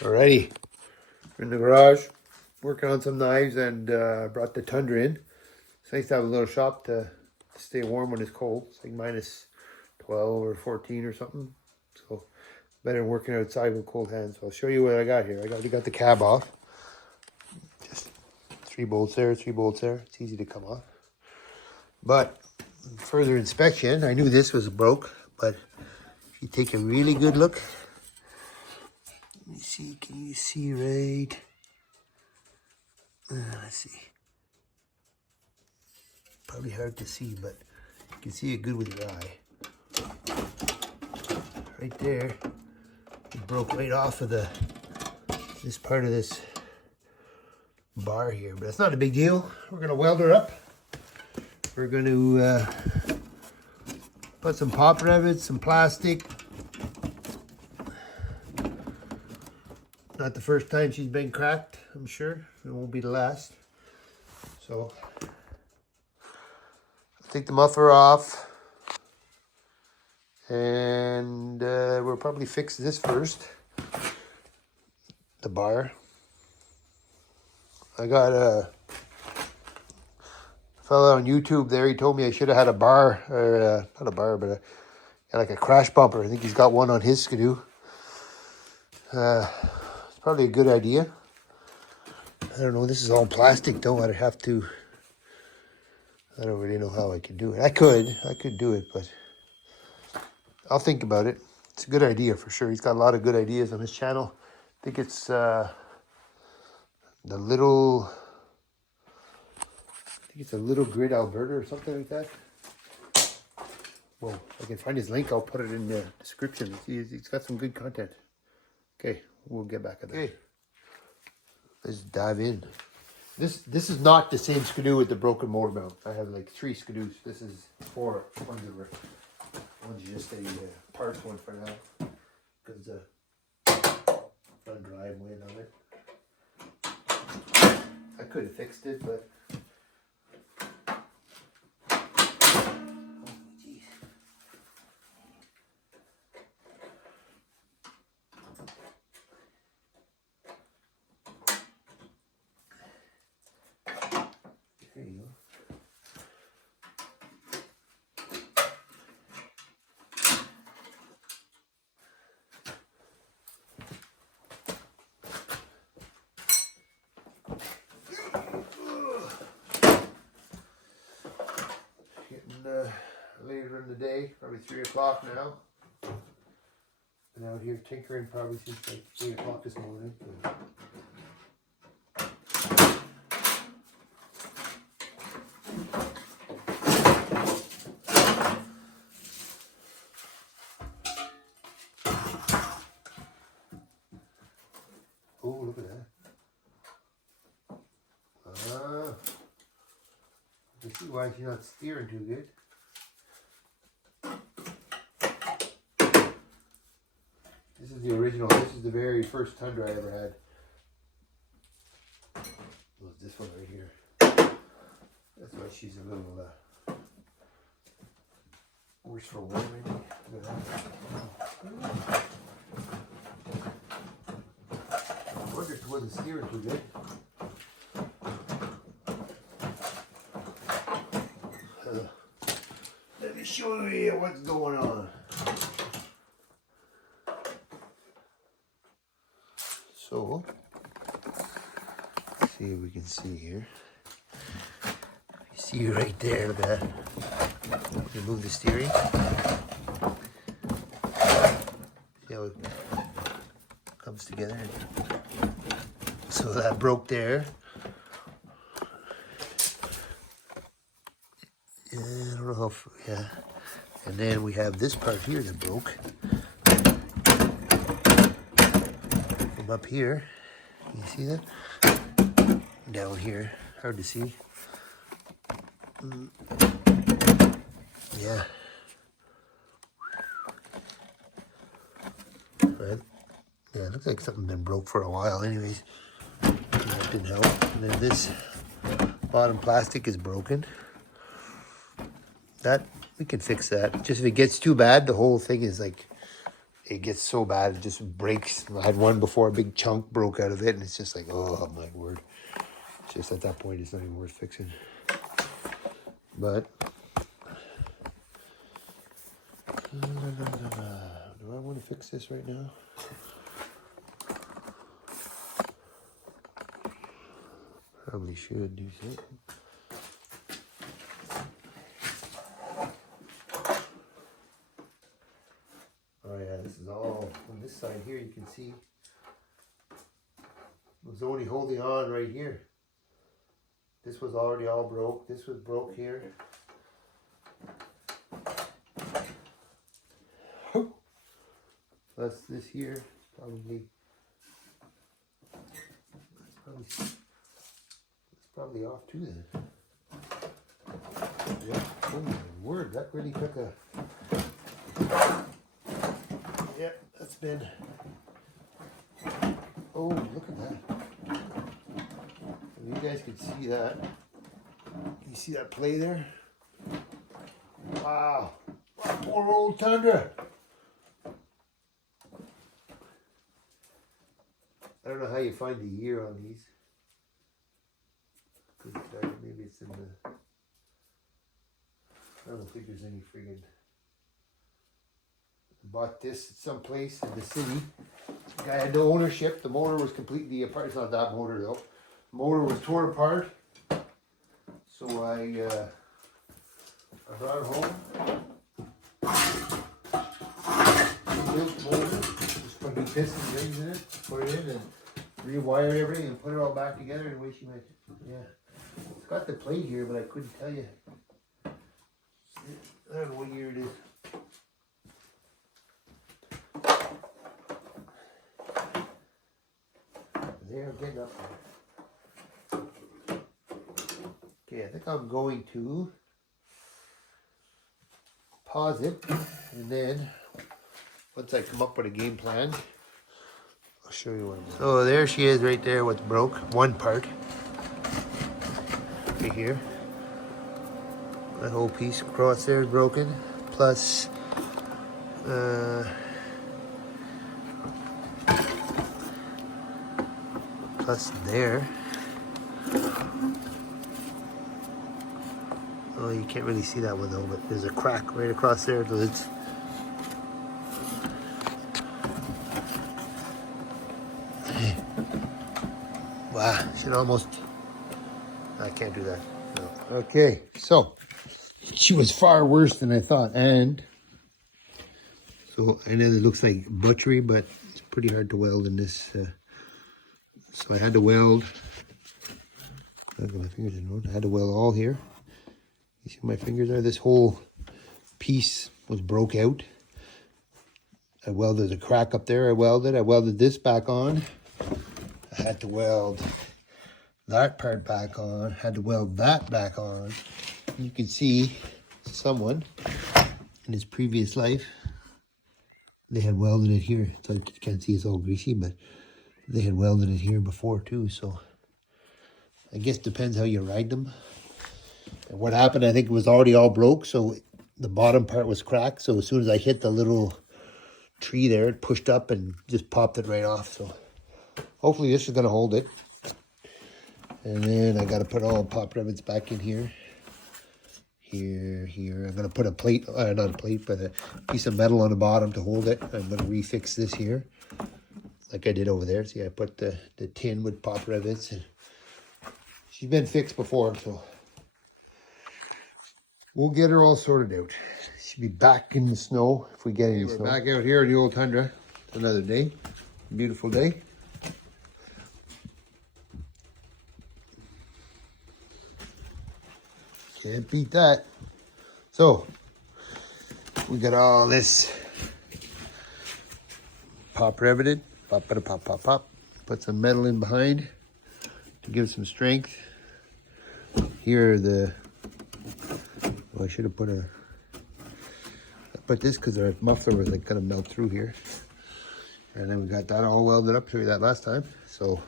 Alrighty, we're in the garage working on some knives and brought the Tundra in. It's nice to have a little shop to stay warm when it's cold. It's like minus 12 or 14 or something. So better than working outside with cold hands. So I'll show you what I got here. I already got the cab off. Just 3 bolts there, 3 bolts there. It's easy to come off. But further inspection, I knew this was broke, but if you take a really good look, let me see, can you see right? Let's see. Probably hard to see, but you can see it good with your eye. Right there, it broke right off of this part of this bar here, but it's not a big deal. We're gonna weld her up. We're gonna put some pop rivets, some plastic. Not the first time she's been cracked, I'm sure. It won't be the last. So, I'll take the muffler off. And we'll probably fix this first. The bar. I got a fella on YouTube there. He told me I should have had a bar, or not a bar, but like a crash bumper. I think he's got one on his skidoo. It's probably a good idea. I don't know. This is all plastic, though. I'd have to. I don't really know how I could do it. I could do it, but I'll think about it. It's a good idea for sure. He's got a lot of good ideas on his channel. I think it's a little grid Alberta or something like that. Well, if I can find his link, I'll put it in the description. He's got some good content. Okay, we'll get back at that. Okay, let's dive in. This is not the same skidoo with the broken motor mount. I have like 3 skidoos. This is 4 ones that were. One's just a parts one for now, because the front drive went on it. I could have fixed it, but geez. There you go. Later in the day, probably 3 o'clock now. Been out here tinkering probably since like 8 o'clock this morning. Oh, look at that. I see why she's not steering too good. This is the original. This is the very first Tundra I ever had. It was this one right here. That's why she's a little worse for wear, maybe. I wonder if it wasn't steering too good. Let me show you what's going on. So, let's see if we can see here. You see right there, look at that. Remove the steering. See how it comes together. So that broke there. Yeah, I don't know how, yeah. And then we have this part here that broke. From up here, you see that? Down here, hard to see. Yeah. Right. Yeah, it looks like something been broke for a while anyways. That didn't help. And then this bottom plastic is broken. That, we can fix that. Just if it gets too bad, the whole thing is like, it gets so bad it just breaks. I had one before, a big chunk broke out of it, and it's just like, oh my word. It's just at that point, it's not even worth fixing. But do I want to fix this right now? Probably should do something. Oh yeah, this is all on this side here. You can see it was only holding on right here. This was already all broke. This was broke here. That's this here. It's probably off too then. Yeah. Oh my word, that really took a. Yeah, that's been. Oh, look at that. You guys can see that. You see that play there? Wow. Poor old Tundra. I don't know how you find the year on these. Maybe it's in the. I don't think there's any friggin'. Bought this at some place in the city. The guy had no ownership. The motor was completely apart. It's not that motor though. The motor was torn apart. So I brought it home. Built motor. Just put new pistons, rings in it. Put it in and rewired everything and put it all back together. And away she went. Yeah. It's got the plate here, but I couldn't tell you. I don't know what year it is. There, getting up there. Okay, I think I'm going to pause it, and then once I come up with a game plan, I'll show you what I'm doing. So there she is right there, what's broke. One part. Right here. That whole piece across there is broken. Plus there. Oh, you can't really see that one though, but there's a crack right across there. It's wow, should almost. I can't do that. No. Okay, so she was far worse than I thought, and so I know it looks like butchery, but it's pretty hard to weld in this. So I had to weld. I got my fingers in. I had to weld all here. You see my fingers there? This whole piece was broke out. I welded a crack up there. I welded this back on. I had to weld that part back on. Had to weld that back on. You can see someone in his previous life, they had welded it here. So you can't see it's all greasy, but they had welded it here before too. So I guess depends how you ride them. And what happened, I think it was already all broke, so the bottom part was cracked. So as soon as I hit the little tree there, it pushed up and just popped it right off. So hopefully this is going to hold it. And then I got to put all pop rivets back in here. Here. I'm going to put a plate, not a plate, but a piece of metal on the bottom to hold it. I'm going to refix this here, like I did over there. See, I put the tin with pop rivets. And she's been fixed before, so we'll get her all sorted out. She'll be back in the snow if we get any snow. We're back out here in the old Tundra. Another day. Beautiful day. Can't beat that. So, we got all this pop riveted. Pop. Put some metal in behind to give some strength. Here are the... Well, I should have put I put this because our muffler was like going to melt through here. And then we got that all welded up. Showed you that last time. So,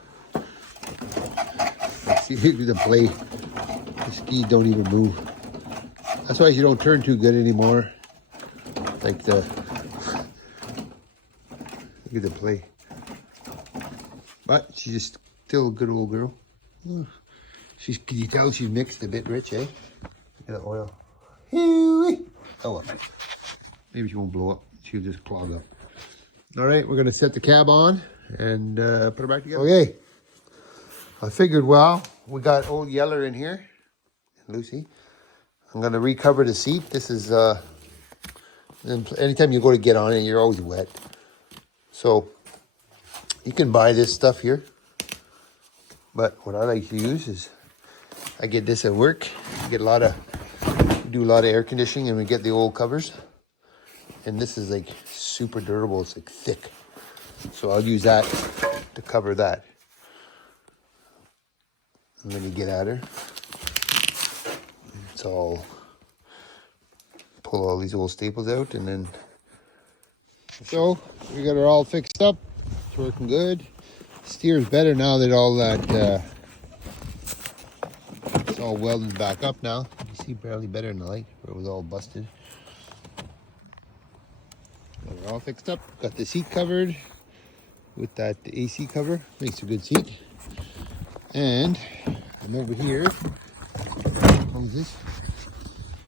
let's see the blade. The skis don't even move. That's why you don't turn too good anymore. Like Look at the play. But she's just still a good old girl. She's, can you tell she's mixed a bit rich, eh? Look at the oil. Oh well. Maybe she won't blow up. She'll just clog up. All right, we're gonna set the cab on and put her back together. Okay. I figured, well, we got old Yeller in here, Lucy. I'm gonna recover the seat. This is anytime you go to get on it, you're always wet. So you can buy this stuff here. But what I like to use is I get this at work. I get do a lot of air conditioning, and we get the old covers. And this is like super durable. It's like thick. So I'll use that to cover that. And then you get at her. It's all, pull all these old staples out, and then. So we got her all fixed up. It's working good. Steers better now that all that it's all welded back up now. You see barely better in the light where it was all busted. Got her all fixed up. Got the seat covered with that AC cover. Makes a good seat. And I'm over here. What is this?